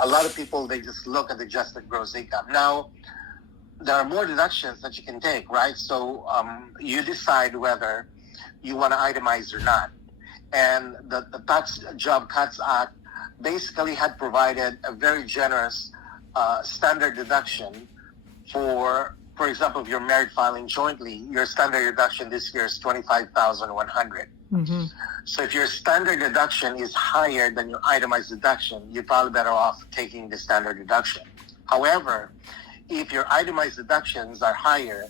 a lot of people, they just look at the adjusted gross income. Now, there are more deductions that you can take, right? So you decide whether you want to itemize or not. And the Tax Job Cuts Act basically had provided a very generous standard deduction for example, if you're married filing jointly, your standard deduction this year is $25,100. Mm-hmm. So if your standard deduction is higher than your itemized deduction, you're probably better off taking the standard deduction. However, if your itemized deductions are higher,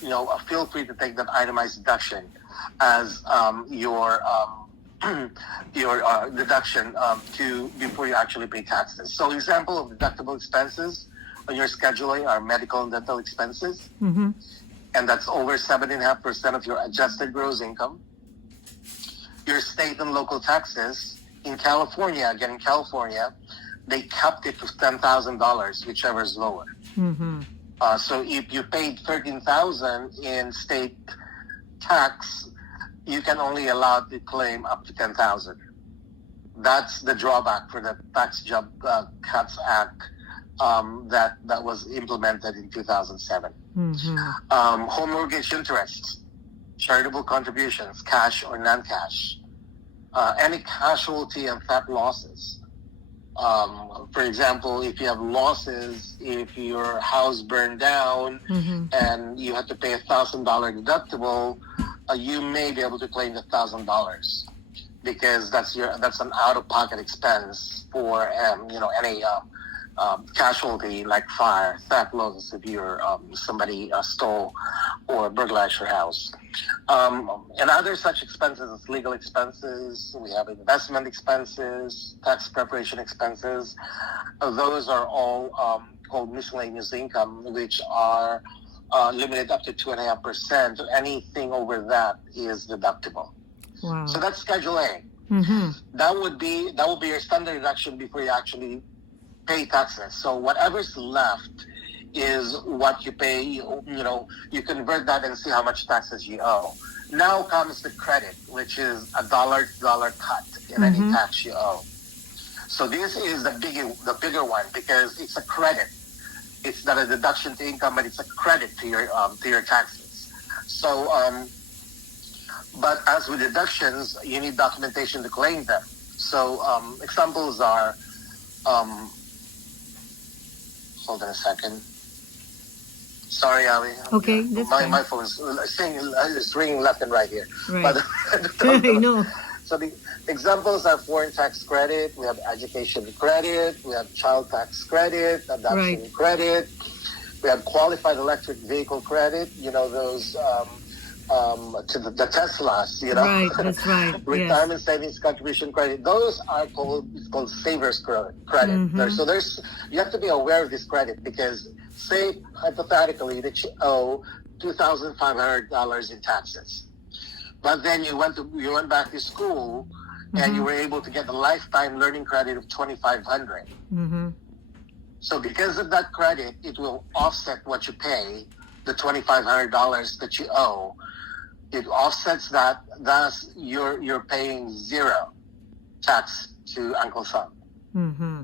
feel free to take that itemized deduction as your deduction before you actually pay taxes. So example of deductible expenses on your scheduling are medical and dental expenses, Mm-hmm. and that's over 7.5% of your adjusted gross income. Your state and local taxes in California, they capped it to $10,000, whichever is lower. Mm-hmm. So if you paid $13,000 in state tax, you can only allow to claim up to $10,000. That's the drawback for the Tax Job Cuts Act that was implemented in 2007. Mm-hmm. Home mortgage interests, charitable contributions, cash or non-cash, any casualty and theft losses. For example, if you have losses, if your house burned down Mm-hmm. and you have to pay $1,000 deductible, you may be able to claim the $1,000 because that's an out-of-pocket expense for any casualty like fire, theft losses if you're somebody stole or burglarized your house. And other such expenses as legal expenses, we have investment expenses, tax preparation expenses. Those are all called miscellaneous income, which are limited up to 2.5%. Anything over that is deductible. Wow. So that's Schedule A. Mm-hmm. That would be your standard deduction before you actually pay taxes. So whatever's left is what you pay. You convert that and see how much taxes you owe. Now comes the credit, which is a dollar-to-dollar cut in any Mm-hmm. tax you owe. So this is the bigger one because it's a credit. It's not a deduction to income, but it's a credit to your taxes. So, but as with deductions, you need documentation to claim them. So examples are. Hold on a second. Sorry, Ali. Okay, that's fine. My phone's ringing left and right here. Right. But I know. So the examples are foreign tax credit, we have education credit, we have child tax credit, adoption Right. credit, we have qualified electric vehicle credit, those to the Teslas, Right, that's right. Yes. retirement savings contribution credit. Those are called savers credit. Mhm. So you have to be aware of this credit because say hypothetically that you owe $2,500 in taxes, but then you went back to school and you were able to get a lifetime learning credit of $2,500. Mm-hmm. So because of that credit, it will offset what you pay, the $2,500 that you owe. It offsets that, thus you're paying zero tax to Uncle Sam. Mm-hmm.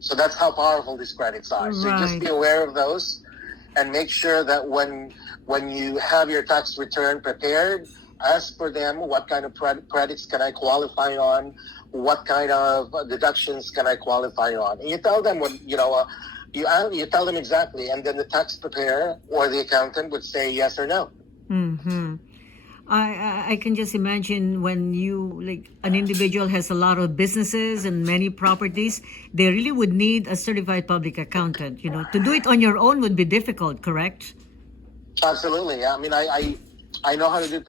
So that's how powerful these credits are. So just be aware of those and make sure that when you have your tax return prepared, ask for them what kind of credits can I qualify on, what kind of deductions can I qualify on. And you tell them what, you tell them exactly, and then the tax preparer or the accountant would say yes or no. Mm-hmm. I can just imagine when an individual has a lot of businesses and many properties, they really would need a certified public accountant. To do it on your own would be difficult, correct? Absolutely. I mean, I know how to do